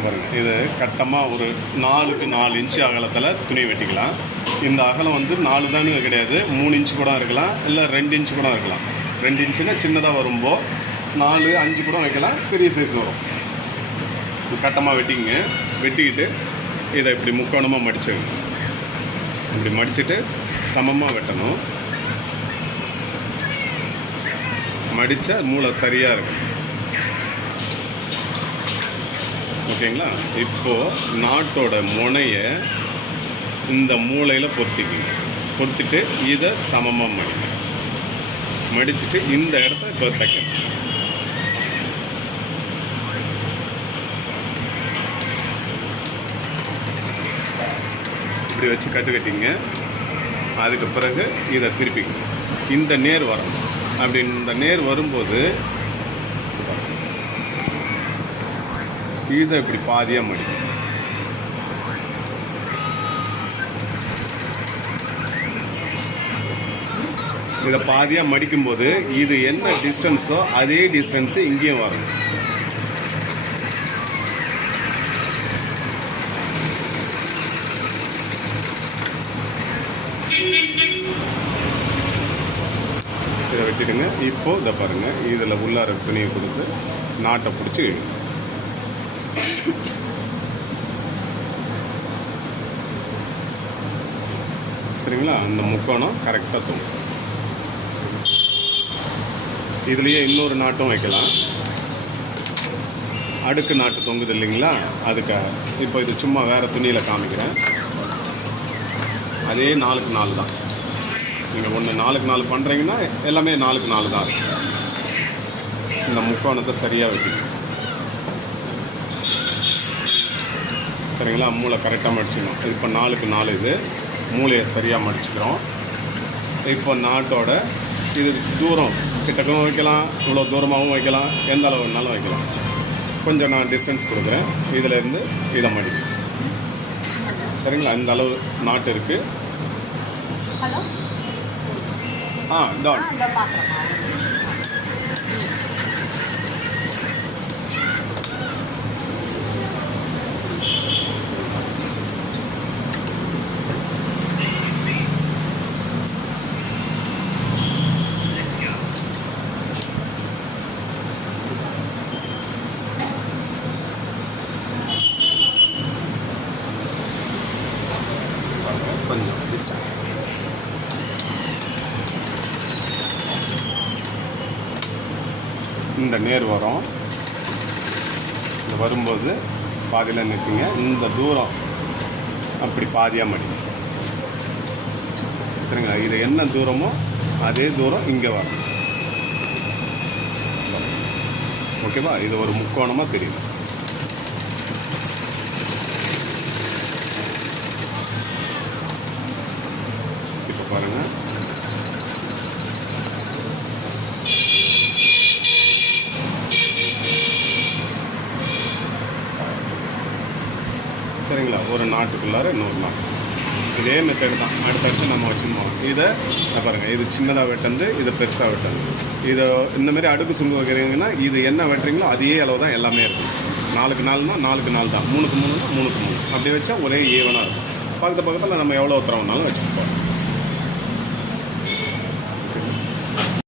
பாருங்கள், இது கட்டமாக ஒரு 4க்கு 4 இன்ச்சு அகலத்தில் துணி வெட்டிக்கலாம். இந்த அகலம் வந்து 4 தானே கிடையாது, 3 இன்ச்சு கூட இருக்கலாம், இல்லை 2 இன்ச்சு கூட இருக்கலாம். 2 இன்ச்சுன்னா சின்னதாக வரும்போது 4, 5 கூட வைக்கலாம், பெரிய சைஸ் வரும். கட்டமாக வெட்டிங்க. வெட்டிக்கிட்டு இதை இப்படி முக்கோணமாக மடிச்சுங்க. இப்படி மடிச்சுட்டு சமமாக வெட்டணும். மடித்தா மூளை சரியாக இருக்கும். ஓகேங்களா? இப்போது நாட்டோட முனையை இந்த மூளையில் பொருத்திக்கிங்க. பொருத்திட்டு இதை சமமாக மடிச்சுட்டு இந்த இடத்த இப்போ தைக்கணும். இப்படி வச்சு கட்டிங்க. அதுக்கு பிறகு இதை திருப்பிக்கணும். இந்த நேர் வரணும். அப்படி இந்த நேர் வரும்போது இதை இப்படி பாதியாக மடிக்கும். இதை பாதியாக மடிக்கும்போது இது என்ன டிஸ்டன்ஸோ அதே டிஸ்டன்ஸு இங்கேயும் வரும். இதை வெட்டிடுங்க. இப்போது இதை பாருங்கள், இதில் உள்ளார துணியை கொடுத்து நாட்டை பிடிச்சி சரிங்களா? அந்த முக்கோணம் கரெக்டாக தூங்கும். இதுலேயே இன்னொரு நாட்டும் வைக்கலாம். அடுக்கு நாட்டு தொங்குது இல்லைங்களா? அதுக்காக இப்போ இது சும்மா வேறு துணியில் காமிக்கிறேன். அதே 4க்கு 4 தான். நீங்கள் ஒன்று 4க்கு 4 பண்ணுறீங்கன்னா எல்லாமே 4க்கு 4 தான் இருக்கும். இந்த முக்கோணத்தை சரியாக வச்சுக்கணும். சரிங்களா? மூளை கரெக்டாக மடிச்சுக்கணும். இப்போ 4க்கு 4 இது மூளையை சரியாக மடிச்சுக்கிறோம். இப்போ நாட்டோட இது தூரம் கிட்டக்கும் வைக்கலாம், இவ்வளோ தூரமாகவும் வைக்கலாம், எந்த அளவு வேணாலும் வைக்கலாம். கொஞ்சம் நான் டிஸ்டன்ஸ் கொடுக்குறேன். இதிலேருந்து இதை மடிக்கும். சரிங்களா? இந்த அளவு நாட்டு இருக்குது. தான் கொஞ்சம் டிஸ்டன்ஸ். இந்த நேர் வரும். இது வரும்போது பாதியில் நிற்குங்க. இந்த தூரம் அப்படி பாதியாக மடிங்க. சரிங்களா? இது என்ன தூரமோ அதே தூரம் இங்கே வரும். ஓகேவா? இது ஒரு முக்கோணமாக தெரியும். இப்போ பாருங்கள், சரிங்களா? ஒரு நாட்டுக்குள்ளார இன்னொரு நாட்டு. இதே மெத்தட் தான் அடுத்தடுத்து நம்ம வச்சுருந்தோம். இதை பாருங்கள், இது சின்னதாக வெட்டந்து, இது பெருசாக வெட்டந்து. இதை இந்தமாரி அடுக்கு சுண்டு வைக்கிறீங்கன்னா இது என்ன வெட்டுறீங்களோ அதே அளவு தான் எல்லாமே இருக்கும். 4க்கு 4னா 4க்கு 4 தான், 3க்கு 3னா 3க்கு 3. அப்படி வச்சா ஒரே ஈவனாக இருக்கும். பக்கத்தில் நம்ம எவ்வளோ உத்தரவுனாலும் வச்சுருப்போம்.